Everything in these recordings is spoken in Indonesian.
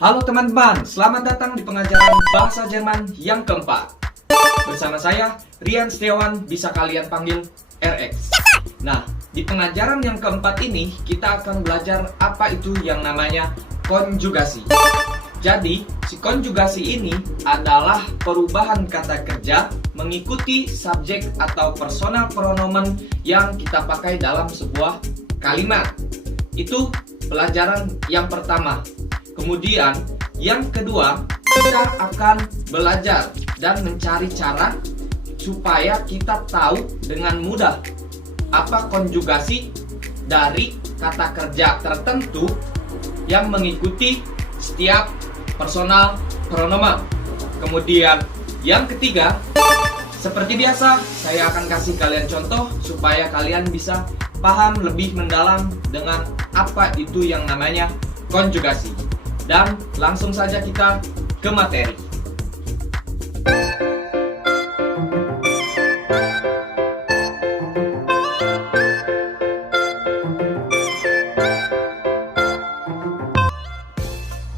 Halo teman-teman, selamat datang di pengajaran bahasa Jerman yang keempat. Bersama saya, Rian Setiawan, bisa kalian panggil RX. Nah, di pengajaran yang keempat ini, kita akan belajar apa itu yang namanya konjugasi. Jadi, si konjugasi ini adalah perubahan kata kerja mengikuti subjek atau personal pronomen yang kita pakai dalam sebuah kalimat. Itu pelajaran yang pertama. Kemudian, yang kedua, kita akan belajar dan mencari cara supaya kita tahu dengan mudah apa konjugasi dari kata kerja tertentu yang mengikuti setiap personal pronomen. Kemudian, yang ketiga, seperti biasa, saya akan kasih kalian contoh supaya kalian bisa paham lebih mendalam dengan apa itu yang namanya konjugasi. Dan langsung saja kita ke materi.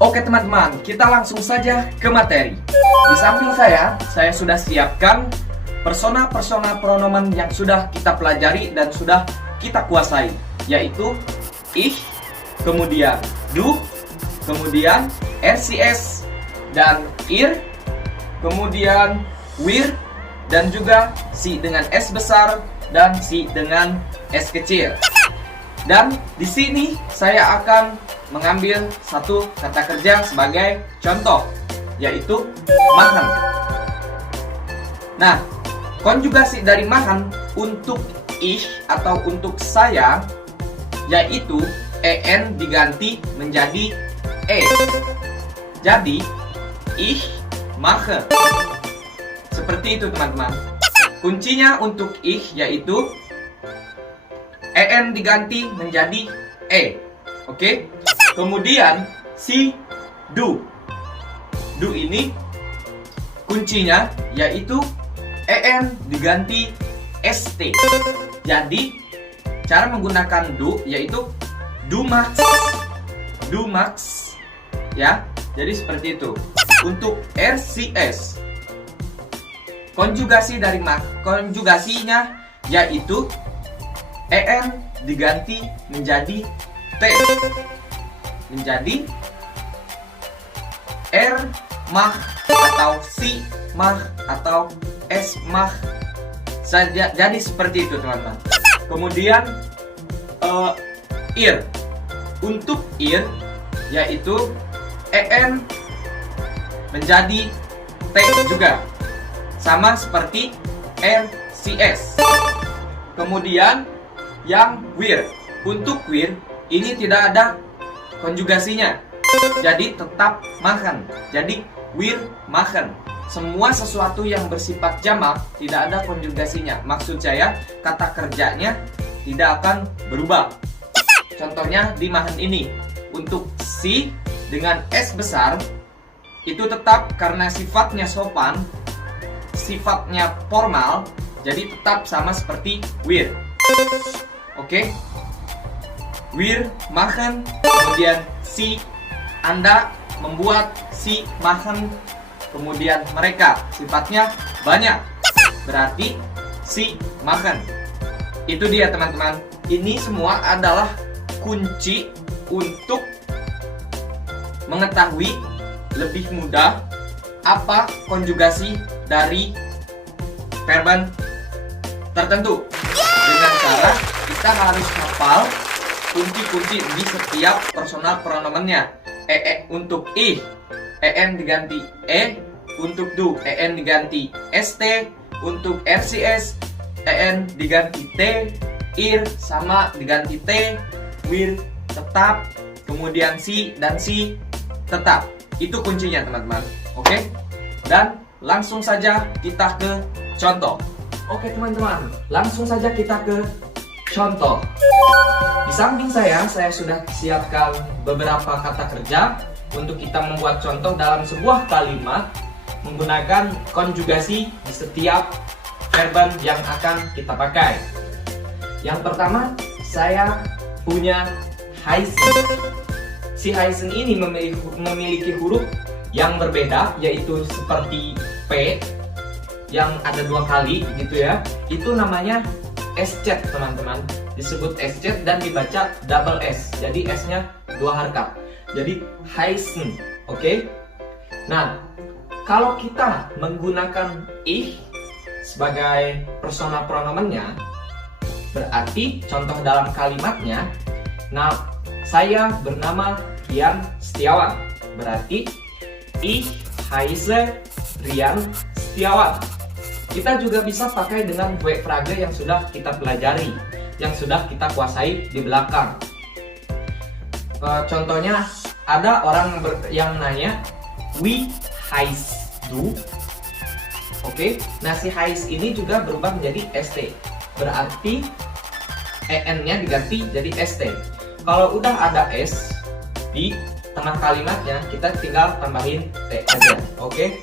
Oke teman-teman, kita langsung saja ke materi. Di samping saya sudah siapkan persona pronomen yang sudah kita pelajari dan sudah kita kuasai, yaitu ich, kemudian du, kemudian RCS dan ir, kemudian wir, dan juga si dengan S besar dan si dengan S kecil. Dan di sini saya akan mengambil satu kata kerja sebagai contoh, yaitu machen. Nah, konjugasi dari machen untuk ich atau untuk saya, yaitu en diganti menjadi e. Jadi, ich mache. Seperti itu teman-teman. Kuncinya untuk ich yaitu en diganti menjadi e. Oke? Kemudian si du. Du ini kuncinya yaitu en diganti st. Jadi, cara menggunakan du yaitu du max, ya. Jadi seperti itu. Untuk RCS, konjugasi dari konjugasinya yaitu en diganti menjadi t, menjadi r mach atau si mach atau s mach saja. Jadi seperti itu teman-teman. Kemudian ir, untuk ir yaitu en menjadi t juga, sama seperti RCS. Kemudian yang wir, untuk wir ini tidak ada konjugasinya, jadi tetap machen. Jadi wir machen. Semua sesuatu yang bersifat jamak tidak ada konjugasinya. Maksud saya, kata kerjanya tidak akan berubah. Contohnya di machen ini, untuk si dengan S besar itu tetap karena sifatnya sopan, sifatnya formal, jadi tetap sama seperti wir. Oke? Wir machen, kemudian si, Anda membuat, si machen, kemudian mereka, sifatnya banyak, berarti si machen. Itu dia teman-teman. Ini semua adalah kunci untuk mengetahui lebih mudah apa konjugasi dari verben tertentu. Dengan cara kita harus hafal kunci-kunci di setiap personal pronomennya. Untuk i, en diganti e. Untuk du, en diganti st. Untuk RCS, en diganti t. Ir sama diganti t. Wir tetap. Kemudian si dan si tetap. Itu kuncinya teman-teman. Oke? Dan langsung saja kita ke contoh. Oke teman-teman, langsung saja kita ke contoh. Di samping saya sudah siapkan beberapa kata kerja untuk kita membuat contoh dalam sebuah kalimat menggunakan konjugasi di setiap verben yang akan kita pakai. Yang pertama, saya punya heißen. si Heisen ini memiliki huruf yang berbeda, yaitu seperti P yang ada 2 kali gitu ya. Itu namanya SZ teman-teman, disebut SZ dan dibaca double S, jadi S-nya 2 harakat, jadi Heisen. Oke. Nah, kalau kita menggunakan ich sebagai personal pronomennya, berarti contoh dalam kalimatnya, nah saya bernama Rian Setiawan, berarti ich heiße Rian Setiawan. Kita juga bisa pakai dengan kue frage yang sudah kita pelajari, yang sudah kita kuasai di belakang. Contohnya ada orang yang nanya, wie heißt du? Oke, nah si heiß ini juga berubah menjadi st, berarti en-nya diganti jadi st. Kalau udah ada s di tengah kalimatnya, kita tinggal tambahin t aja. Oke,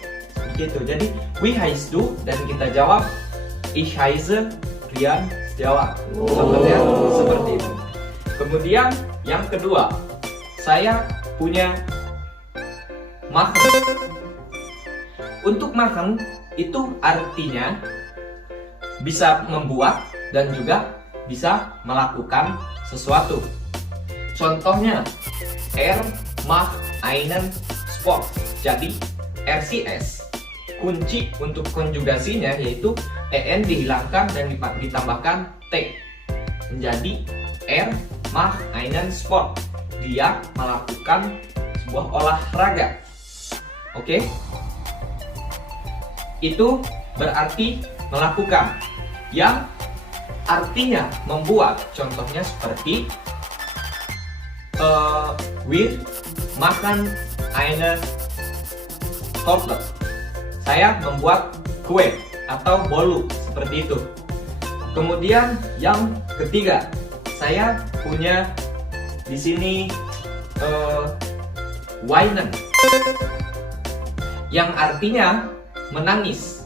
begitu. Jadi wie heißt du, dan kita jawab ich heiße Rian Setiawan. Seperti itu. Kemudian yang kedua, saya punya machen. Untuk machen itu artinya bisa membuat dan juga bisa melakukan sesuatu. Contohnya macht einen Sport. Jadi RCS, kunci untuk konjugasinya yaitu en dihilangkan dan ditambahkan t, menjadi macht einen Sport. Dia melakukan sebuah olahraga. Oke? Itu berarti melakukan, yang artinya membuat. Contohnya seperti wir machen eine Torte. Saya membuat kue atau bolu, seperti itu. Kemudian yang ketiga, saya punya di sini weinen, yang artinya menangis.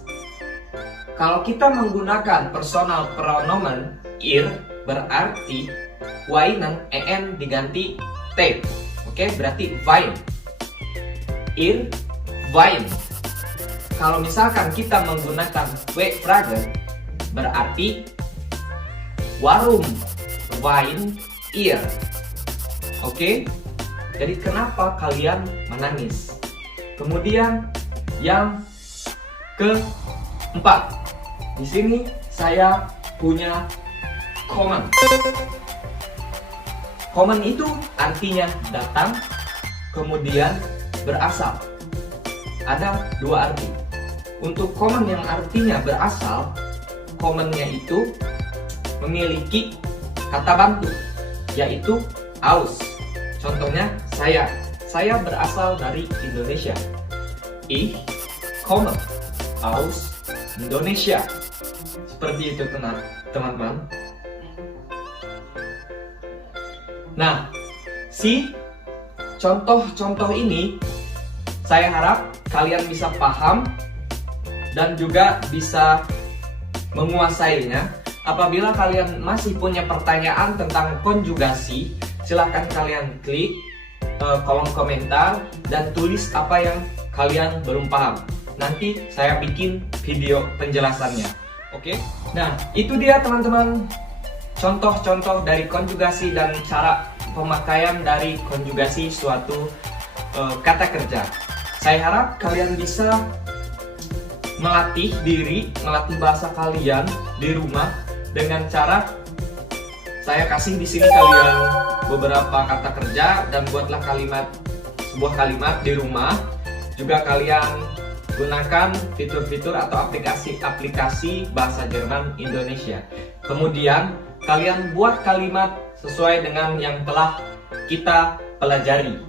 Kalau kita menggunakan personal pronomen ihr, berarti weinen, en diganti t. Oke, berarti wein. Ihr wein. Kalau misalkan kita menggunakan kue frage, berarti warum wein ihr. Oke, jadi kenapa kalian menangis? Kemudian yang keempat, di sini saya punya kommen. Kommen itu artinya datang, kemudian berasal. Ada 2 arti. Untuk kommen yang artinya berasal, kommennya itu memiliki kata bantu, yaitu aus. Contohnya saya berasal dari Indonesia. Ich komme aus Indonesia. Seperti itu teman-teman. Nah, si contoh-contoh ini saya harap kalian bisa paham dan juga bisa menguasainya. Apabila kalian masih punya pertanyaan tentang konjugasi, silahkan kalian klik kolom komentar dan tulis apa yang kalian belum paham. Nanti saya bikin video penjelasannya. Oke? Nah, itu dia teman-teman, contoh-contoh dari konjugasi dan cara pemakaian dari konjugasi suatu kata kerja. Saya harap kalian bisa melatih diri, melatih bahasa kalian di rumah dengan cara saya kasih di sini kalian beberapa kata kerja dan buatlah sebuah kalimat di rumah. Juga kalian gunakan fitur-fitur atau aplikasi bahasa Jerman Indonesia. Kemudian kalian buat kalimat sesuai dengan yang telah kita pelajari.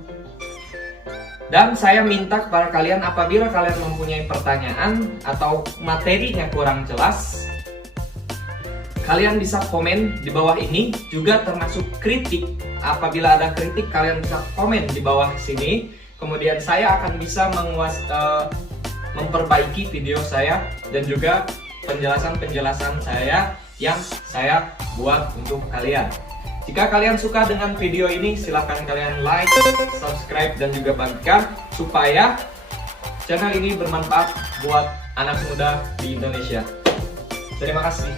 Dan saya minta kepada kalian, apabila kalian mempunyai pertanyaan atau materinya kurang jelas, kalian bisa komen di bawah ini. Juga termasuk kritik. Apabila ada kritik, kalian bisa komen di bawah sini. Kemudian saya akan bisa memperbaiki video saya dan juga penjelasan-penjelasan saya yang saya buat untuk kalian. Jika kalian suka dengan video ini, silahkan kalian like, subscribe, dan juga bagikan supaya channel ini bermanfaat buat anak muda di Indonesia. Terima kasih.